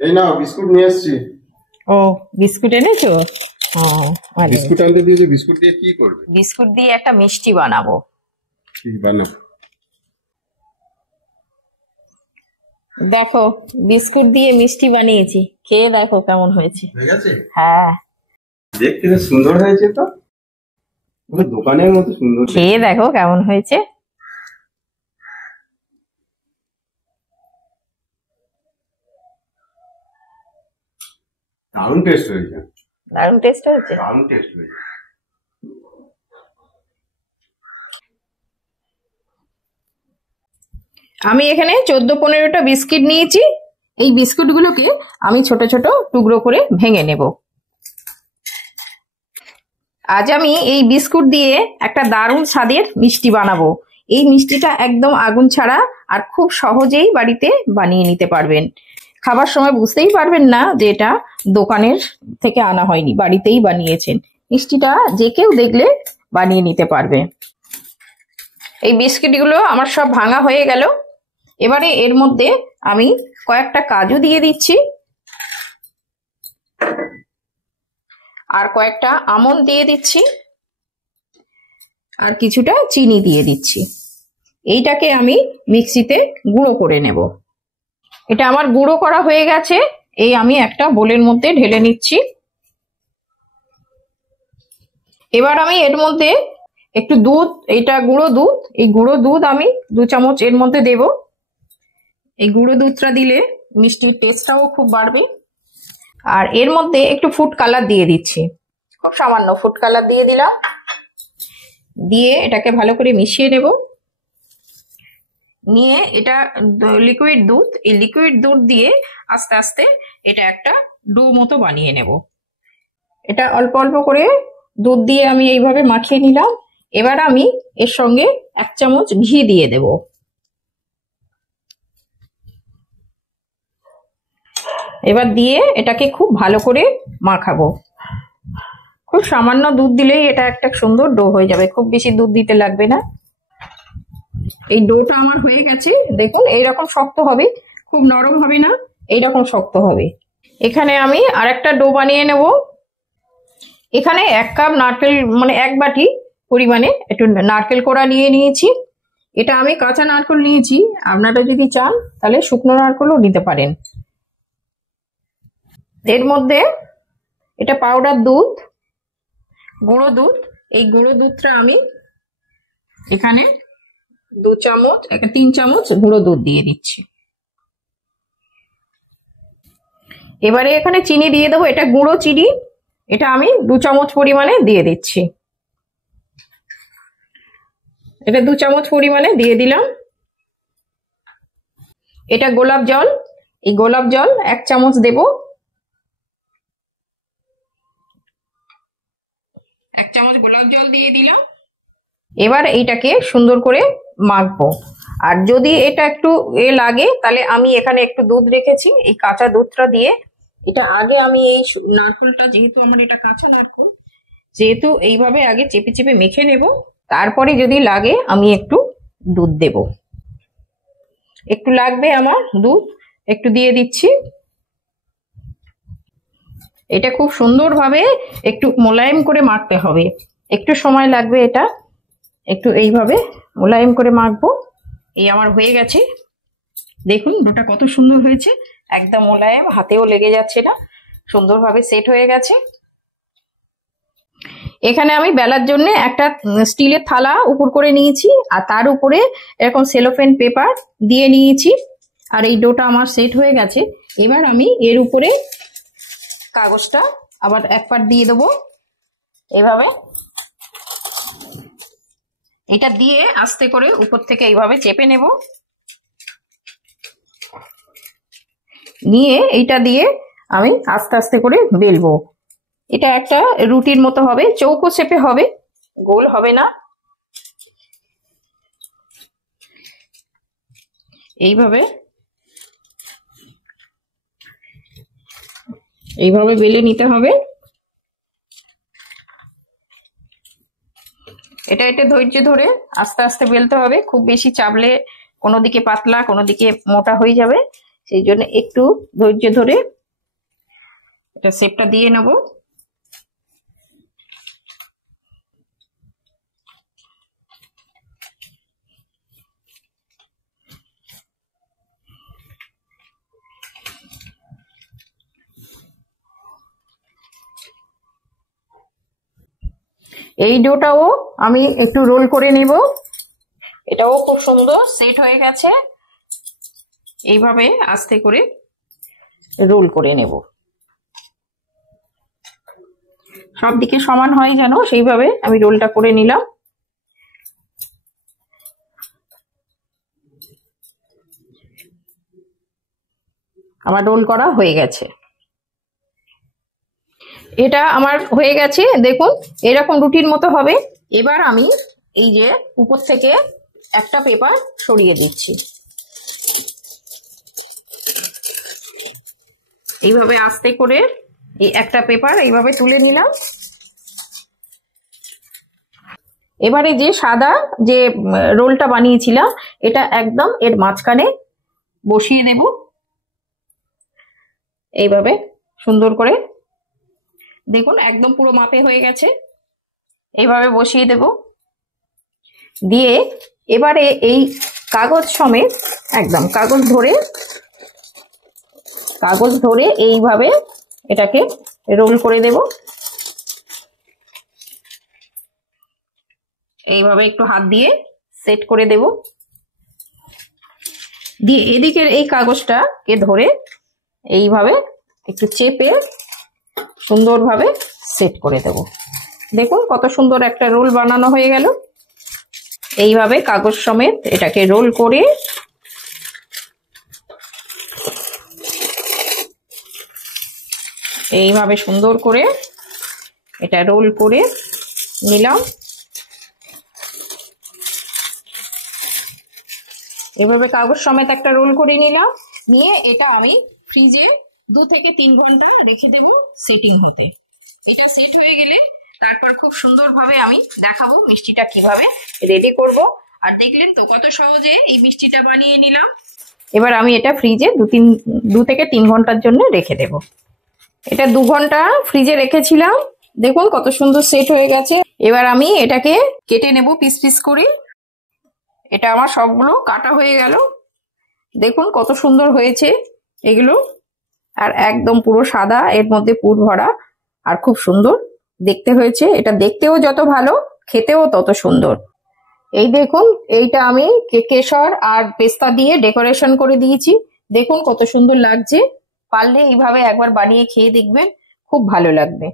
এই নাও বিস্কুট নিয়ে এসেছি। ও বিস্কুট এনেছো? হ্যাঁ বিস্কুট আনতে দিয়েছি। বিস্কুট দিয়ে কি করবে? বিস্কুট দিয়ে একটা মিষ্টি বানাবো। কি বানাবো? দেখো বিস্কুট দিয়ে মিষ্টি বানিয়েছি, খেয়ে দেখো কেমন হয়েছে। হয়ে গেছে? হ্যাঁ দেখতে সুন্দর হয়েছে তো, পুরো দোকানের মতো সুন্দর। খেয়ে দেখো কেমন হয়েছে। দারুণ টেস্ট হয়েছে। দারুণ টেস্ট হয়েছে। দারুণ টেস্ট হয়েছে। আমি এখানে 14-15টা বিস্কিট নিয়েছি। এই বিস্কুটগুলোকে আমি ছোট ছোট টুকরো করে ভেঙে নেব। আজ আমি এই বিস্কুট দিয়ে একটা দারুণ স্বাদের মিষ্টি বানাবো। এই মিষ্টিটা একদম আগুন ছাড়া আর খুব সহজেই বাড়িতে বানিয়ে নিতে পারবেন। খাবার সময় বুঝতেই পারবেন না যে এটা দোকানের থেকে আনা হয়নি, বাড়িতেই বানিয়েছেন। মিষ্টিটা যে কেউ দেখলে বানিয়ে নিতে পারবে। এই বিস্কিটগুলো আমার সব ভাঙা হয়ে গেল। এবারে এর মধ্যে আমি কয়েকটা কাজু দিয়ে দিচ্ছি, আর কয়েকটা আমন্ড দিয়ে দিচ্ছি, আর কিছুটা চিনি দিয়ে দিচ্ছি। এইটাকে আমি মিক্সিতে গুঁড়ো করে নেব। এটা আমার গুঁড়ো করা হয়ে গেছে। এই আমি একটা বোলের মধ্যে ঢেলে নিচ্ছি। এবার আমি এর মধ্যে একটু দুধ, এটা গুঁড়ো দুধ, এই গুঁড়ো দুধ আমি 2 চামচ এর মধ্যে দেব। এই গুঁড়ো দুধটা দিলে মিষ্টির টেস্টটাও খুব বাড়বে। আর এর মধ্যে একটু ফুড কালার দিয়ে দিচ্ছি, খুব সামান্য ফুড কালার দিয়ে দিলাম। দিয়ে এটাকে ভালো করে মিশিয়ে নেব। নিয়ে এটা লিকুইড দুধ, এই লিকুইড দুধ দিয়ে আস্তে আস্তে এটা একটা ডো মতো বানিয়ে নেব। এটা অল্প অল্প করে দুধ দিয়ে আমি এইভাবে মাখিয়ে নিলাম। এবার আমি এর সঙ্গে 1 চামচ ঘি দিয়ে দেব। এবার দিয়ে এটাকে খুব ভালো করে মাখাবো। খুব সামান্য দুধ দিলেই এটা একটা সুন্দর ডো হয়ে যাবে, খুব বেশি দুধ দিতে লাগবে না। এই ডোটা আমার হয়ে গেছে, দেখুন এইরকম শক্ত হবে, খুব নরম হবে না, এইরকম শক্ত হবে। এখানে আমি আরেকটা ডো বানিয়ে নেব। এখানে 1 কাপ নারকেল, মানে 1 বাটি পরিমাণে একটু নারকেল কোড়া নিয়ে নিয়েছি। এটা আমি কাঁচা নারকেল নিয়েছি, আপনারা যদি চান তাহলে শুকনো নারকেলও নিতে পারেন। এর মধ্যে এটা পাউডার দুধ, গুঁড়ো দুধ, এই গুঁড়ো দুধটা আমি এখানে 2 চামচ, 3 চামচ গুঁড়ো দুধ দিয়ে দিচ্ছি। এবারে এখানে চিনি দিয়ে দেবো, এটা গুঁড়ো চিনি, এটা আমি 2 চামচ পরিমাণে দিয়ে দিচ্ছি। এটা 2 চামচ পরিমাণে দিয়ে দিলাম। এটা গোলাপ জল, এই গোলাপ জল 1 চামচ দেব। 1 চামচ গোলাপ জল দিয়ে দিলাম। এবার এইটাকে সুন্দর করে মাখবো। আর যদি এটা একটু লাগে তাহলে আমি এখানে একটু দুধ রেখেছি, এই কাঁচা দুধটা দিয়ে এটা আগে আমি এই নারকেলটা, যেহেতু আমার এটা কাঁচা নারকেল, যেহেতু এইভাবে আগে চেপে চেপে মেখে নেব, তারপরে যদি লাগে আমি একটু দুধ দেব। একটু লাগবে আমার দুধ, একটু দিয়ে দিচ্ছি। এটা খুব সুন্দরভাবে একটু মোলায়েম করে মাখতে হবে, একটু সময় লাগবে। এটা একটু এইভাবে মোলায়েম করে মাখবো। এই আমার হয়ে গেছে, দেখুন ডোটা কত সুন্দর হয়েছে, একদম মোলায়েম, হাতেও লেগে যাচ্ছে না, সুন্দরভাবে সেট হয়ে গেছে। এখানে আমি বেলার জন্য একটা স্টিলের থালা উপর করে নিয়েছি, আর তার উপরে এরকম সেলোফেন পেপার দিয়ে নিয়েছি। আর এই ডোটা আমার সেট হয়ে গেছে। এবার আমি এর উপরে কাগজটা আবার 1 পাট দিয়ে দেবো, এইভাবে। এটা দিয়ে আস্তে করে উপর থেকে এইভাবে চেপে নেব। নিয়ে এইটা দিয়ে আমি আস্তে আস্তে করে বেলবো। এটা একটা রুটির মতো হবে, চৌকো শেপে হবে, গোল হবে না। এইভাবে বেলে নিতে হবে। এটা ধৈর্য ধরে আস্তে আস্তে বেলতে হবে, খুব বেশি চাপলে কোনো দিকে পাতলা কোনো দিকে মোটা হয়ে যাবে, সেই জন্য একটু ধৈর্য ধরে এটা শেপটা দিয়ে নেব। এই ডোটাও আমি একটু রোল করে নিব। এটাও খুব সুন্দর সেট হয়ে গেছে। এইভাবে আস্তে করে রোল করে নেব, সব দিকে সমান হয় যেন, সেইভাবে আমি রোলটা করে নিলাম। আমার রোল করা হয়ে গেছে। এটা আমার হয়ে গেছে, দেখুন এরকম রুটির মতো হবে। এবার আমি এই যে উপর থেকে একটা পেপার সরিয়ে দিচ্ছি, এইভাবে আস্তে করে এই একটা পেপার এইভাবে তুলে নিলাম। এবারে যে সাদা যে রোলটা বানিয়েছিলাম এটা একদম এর মাঝখানে বসিয়ে দেব, এইভাবে সুন্দর করে। দেখুন একদম পুরো মাপে হয়ে গেছে। এইভাবে বসিয়ে দেব, দিয়ে এবারে এই কাগজ সমেত একদম কাগজ ধরে এইভাবে এটাকে রোল করে দেব। এইভাবে একটু হাত দিয়ে সেট করে দেব, দিয়ে এদিকের এই কাগজটাকে ধরে এইভাবে একটু চেপে সুন্দরভাবে সেট করে দেব। দেখুন কত সুন্দর একটা রোল বানানো হয়ে গেল। এইভাবে কাগজ সমেত এটাকে রোল করে এইভাবে সুন্দর করে এটা রোল করে নিলাম। এভাবে কাগজ সমেত একটা রোল করে নিলাম, নিয়ে এটা আমি ফ্রিজে 2 থেকে 3 ঘন্টা রেখে দেব সেটিং হতে। এটা সেট হয়ে গেলে তারপর খুব সুন্দরভাবে আমি দেখাবো মিষ্টিটা কিভাবে রেডি করব। আর দেখলেন তো কত সহজে এই মিষ্টিটা বানিয়ে নিলাম। এবার আমি এটা ফ্রিজে 2 থেকে 3 ঘন্টার জন্য রেখে দেব। এটা 2 ঘন্টা ফ্রিজে রেখেছিলাম, দেখুন কত সুন্দর সেট হয়ে গেছে। এবার আমি এটাকে কেটে নেব পিস পিস করে। এটা আমার সবগুলো কাটা হয়ে গেল, দেখুন কত সুন্দর হয়েছে এগুলো। আর একদম পুরো সাদা, এর মধ্যে পুর ভরা, আর খুব সুন্দর দেখতে হয়েছে। এটা দেখতেও যত ভালো খেতেও তত সুন্দর। এই দেখুন এইটা আমি কেশর আর পেস্তা দিয়ে ডেকোরেশন করে দিয়েছি, দেখুন কত সুন্দর লাগছে। পারলে এইভাবে একবার বানিয়ে খেয়ে দেখবেন, খুব ভালো লাগবে।